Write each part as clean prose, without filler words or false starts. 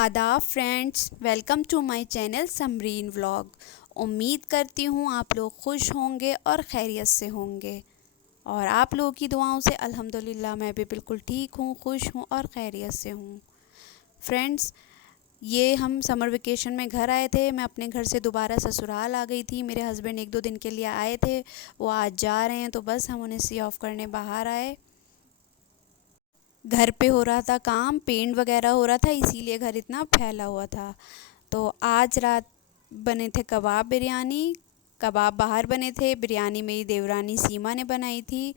आदाब friends, welcome to my channel Samreen vlog. उम्मीद करती हूँ आप लोग खुश होंगे और खैरियत से होंगे और आप लोगों की दुआओं से अल्हम्दुलिल्लाह मैं भी बिल्कुल ठीक हूँ, खुश हूँ और खैरियत से हूँ। फ्रेंड्स, ये हम समर वेकेशन में घर आए थे। मैं अपने घर से दोबारा ससुराल आ गई थी। मेरे हस्बैंड 1-2 दिन के लिए आए थे, वो आज जा रहे हैं, तो बस हम उन्हें सी ऑफ़ करने बाहर आए। घर पे हो रहा था काम, पेंट वगैरह हो रहा था, इसीलिए घर इतना फैला हुआ था। तो आज रात बने थे कबाब बिरयानी। कबाब बाहर बने थे, बिरयानी मेरी देवरानी सीमा ने बनाई थी।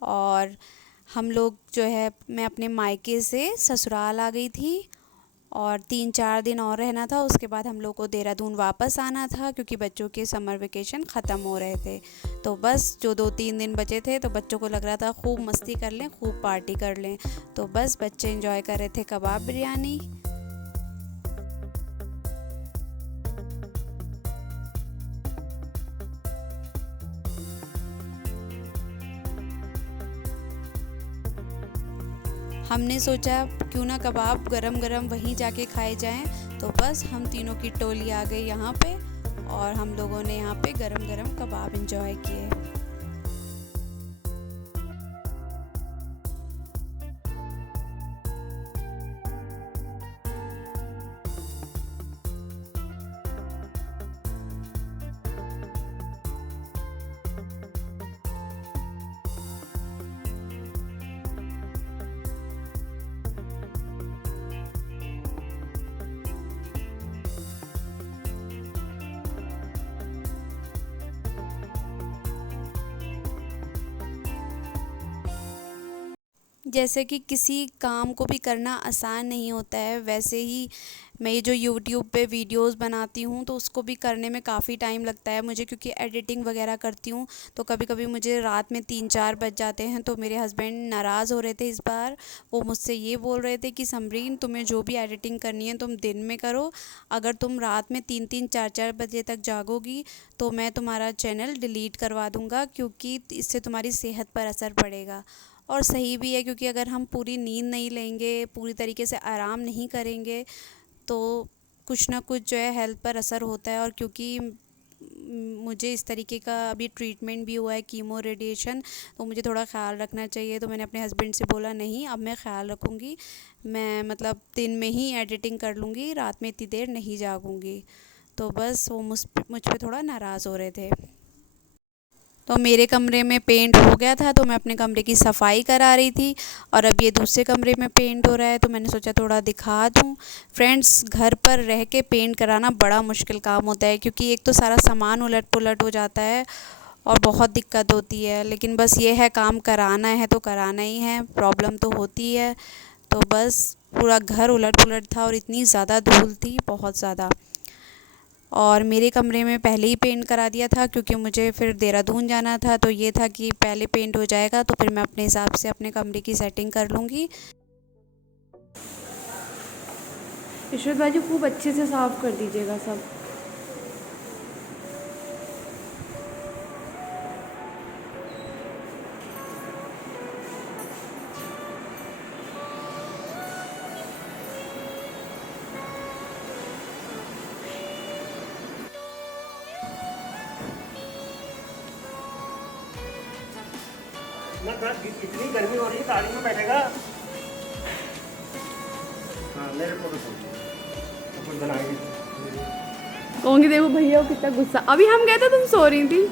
और हम लोग जो है, मैं अपने मायके से ससुराल आ गई थी और 3-4 दिन और रहना था। उसके बाद हम लोग को देहरादून वापस आना था क्योंकि बच्चों के समर वेकेशन ख़त्म हो रहे थे। तो बस जो 2-3 दिन बचे थे तो बच्चों को लग रहा था खूब मस्ती कर लें, खूब पार्टी कर लें। तो बस बच्चे एंजॉय कर रहे थे कबाब बिरयानी। हमने सोचा क्यों ना कबाब गरम गरम वहीं जाके खाए जाएं। तो बस हम तीनों की टोली आ गई यहाँ पे और हम लोगों ने यहाँ पे गरम गरम कबाब एंजॉय किए। जैसे कि किसी काम को भी करना आसान नहीं होता है, वैसे ही मैं ये जो यूट्यूब पे वीडियोस बनाती हूँ तो उसको भी करने में काफ़ी टाइम लगता है मुझे, क्योंकि एडिटिंग वगैरह करती हूँ तो कभी कभी मुझे रात में 3-4 बज जाते हैं। तो मेरे हस्बैंड नाराज़ हो रहे थे इस बार। वो मुझसे ये बोल रहे थे कि समरीन, तुम्हें जो भी एडिटिंग करनी है तुम दिन में करो, अगर तुम रात में 3-3 4-4 बजे तक जागोगी तो मैं तुम्हारा चैनल डिलीट करवा दूँगा, क्योंकि इससे तुम्हारी सेहत पर असर पड़ेगा। और सही भी है, क्योंकि अगर हम पूरी नींद नहीं लेंगे, पूरी तरीके से आराम नहीं करेंगे तो कुछ ना कुछ जो है हेल्थ पर असर होता है। और क्योंकि मुझे इस तरीके का अभी ट्रीटमेंट भी हुआ है, कीमो रेडिएशन, तो मुझे थोड़ा ख्याल रखना चाहिए। तो मैंने अपने हस्बैंड से बोला नहीं, अब मैं ख्याल रखूँगी, मैं मतलब दिन में ही एडिटिंग कर लूँगी, रात में इतनी देर नहीं जागूँगी। तो बस वो मुझ पे थोड़ा नाराज़ हो रहे थे। तो मेरे कमरे में पेंट हो गया था तो मैं अपने कमरे की सफाई करा रही थी और अब ये दूसरे कमरे में पेंट हो रहा है तो मैंने सोचा थोड़ा दिखा दूँ। फ्रेंड्स, घर पर रह के पेंट कराना बड़ा मुश्किल काम होता है, क्योंकि एक तो सारा सामान उलट पुलट हो जाता है और बहुत दिक्कत होती है। लेकिन बस ये है, काम कराना है तो कराना ही है, प्रॉब्लम तो होती है। तो बस पूरा घर उलट पुलट था और इतनी ज़्यादा धूल थी, बहुत ज़्यादा। और मेरे कमरे में पहले ही पेंट करा दिया था क्योंकि मुझे फिर देहरादून जाना था, तो ये था कि पहले पेंट हो जाएगा तो फिर मैं अपने हिसाब से अपने कमरे की सेटिंग कर लूँगी। ईश्वर भाजी खूब अच्छे से साफ कर दीजिएगा सब। ना इतनी गर्मी हो रही है, गाड़ी में बैठेगा। हाँ, मेरे को तो कुछ बनाएगी। कहूँगी देखो भैया को कितना गुस्सा, अभी हम गए थे तुम सो रही थी।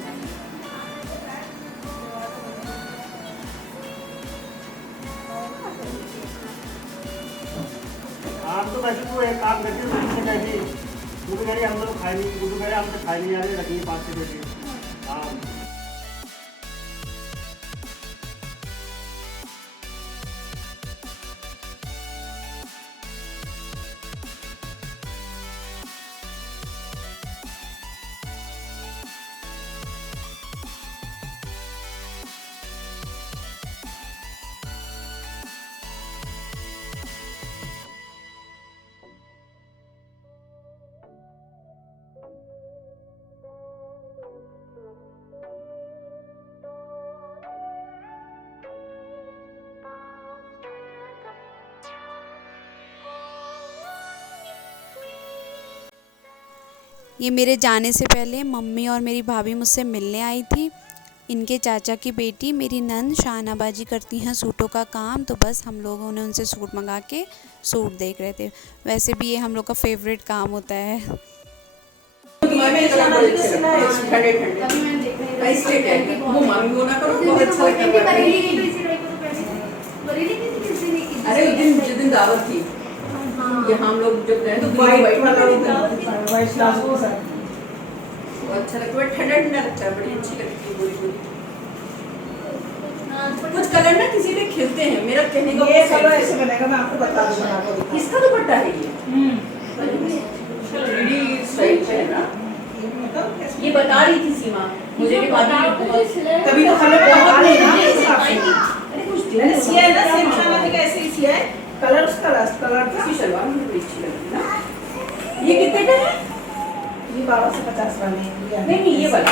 आप तो वैसे तो एक काम करती है, से बैठी गुड्डू कह रही हम तो खाई नहीं, गुड्डू कह रहे हम तो खाई नहीं, यार रखनी 5 से बैठी। हाँ। ये मेरे जाने से पहले मम्मी और मेरी भाभी मुझसे मिलने आई थी। इनके चाचा की बेटी मेरी नंद शाहना बाजी करती हैं सूटों का काम, तो बस हम लोगों ने उनसे सूट मंगा के सूट देख रहे थे। वैसे भी ये हम लोग का फेवरेट काम होता है। अरे जिस दिन दावत थी ये हम लोग जब गए तो अच्छा लगता है, ठंडा ठंडा लगता है, बड़ी अच्छी लगती है पूरी पूरी। कुछ कलर ना किसी पे खिलते हैं, मेरा कहने का ये कलर ऐसे बनेगा, मैं आपको बता दूंगा। किसका दुपट्टा है ये? 3D स्टाइल है ना, ये बता रही थी सीमा मुझे भी बात तभी तो कलर बता रहे हैं ना। अरे कुछ दिन मैंने सिया है ना, सेम शाना का ऐसे ही सिया है, कलर इसकी सलवार मुझे बड़ी अच्छी लगी ना। ये कितने का है? ये 1250 वाले हैं। नहीं ये वाला,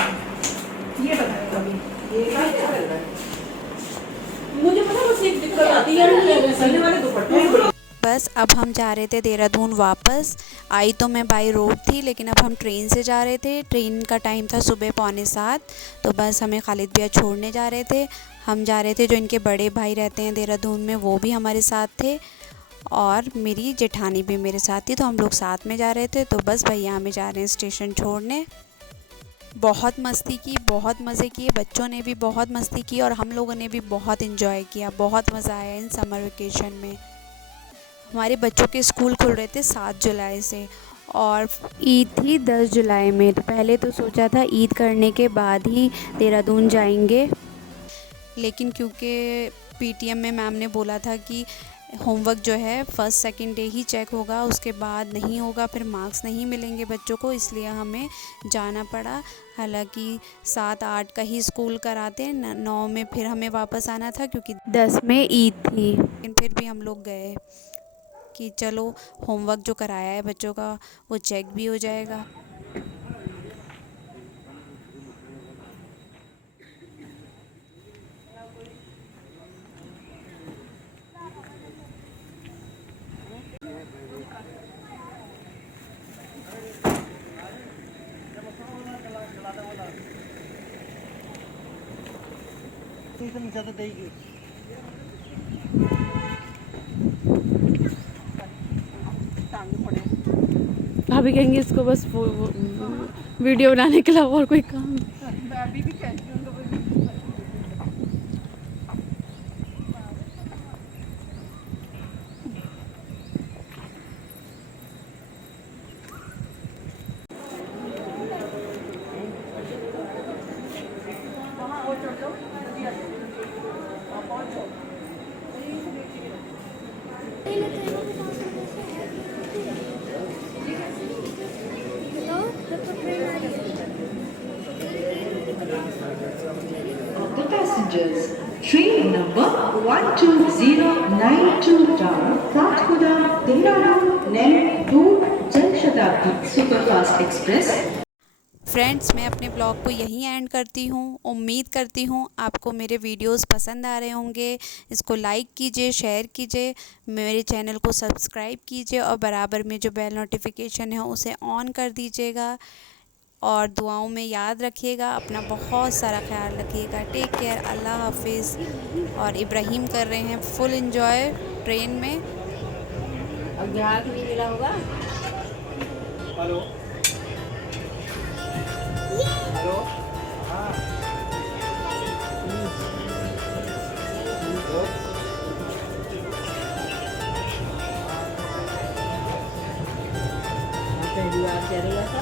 ये बताएगा अभी। ये मुझे पता बस एक दिक्कत आती है सलने वाले दुपट्टे। बस अब हम जा रहे थे देहरादून वापस। आई तो मैं बाई रोड थी, लेकिन अब हम ट्रेन से जा रहे थे। ट्रेन का टाइम था सुबह 6:45, तो बस हमें खालिद भैया छोड़ने जा रहे थे। हम जा रहे थे, जो इनके बड़े भाई रहते हैं देहरादून में वो भी हमारे साथ थे, और मेरी जेठानी भी मेरे साथ थी, तो हम लोग साथ में जा रहे थे। तो बस भैया हमें जा रहे हैं स्टेशन छोड़ने। बहुत मस्ती की, बहुत मज़े किए, बच्चों ने भी बहुत मस्ती की और हम लोगों ने भी बहुत इन्जॉय किया। बहुत मज़ा आया इन समर वेकेशन में। हमारे बच्चों के स्कूल खुल रहे थे 7 जुलाई से, और ईद थी 10 जुलाई में। तो पहले तो सोचा था ईद करने के बाद ही देहरादून जाएंगे, लेकिन क्योंकि पीटीएम में मैम ने बोला था कि होमवर्क जो है फर्स्ट सेकंड डे ही चेक होगा, उसके बाद नहीं होगा, फिर मार्क्स नहीं मिलेंगे बच्चों को, इसलिए हमें जाना पड़ा। हालांकि 7-8 का ही स्कूल कराते, 9 में फिर हमें वापस आना था क्योंकि 10 में ईद थी। लेकिन फिर भी हम लोग गए कि चलो होमवर्क जो कराया है बच्चों का वो चेक भी हो जाएगा। भाभी कहेंगे इसको बस वो वीडियो बनाने के अलावा और कोई काम। The passengers, train number 12092 down Kathgoda, Dehradun, Nain to Jan Shatabdi Superfast Express। Friends, मैं अपने ब्लॉग को यहीं एंड करती हूँ। उम्मीद करती हूँ आपको मेरे वीडियोस पसंद आ रहे होंगे। इसको लाइक कीजिए, शेयर कीजिए, मेरे चैनल को सब्सक्राइब कीजिए और बराबर में जो बेल नोटिफिकेशन है उसे ऑन कर दीजिएगा। और दुआओं में याद रखिएगा, अपना बहुत सारा ख्याल रखिएगा। टेक केयर, अल्लाह हाफिज़। और इब्राहिम कर रहे हैं फुल एंजॉय ट्रेन में। अब ग्राहक नहीं मिला होगा। हेलो हेलो, हाँ पहली बार चल रहा था।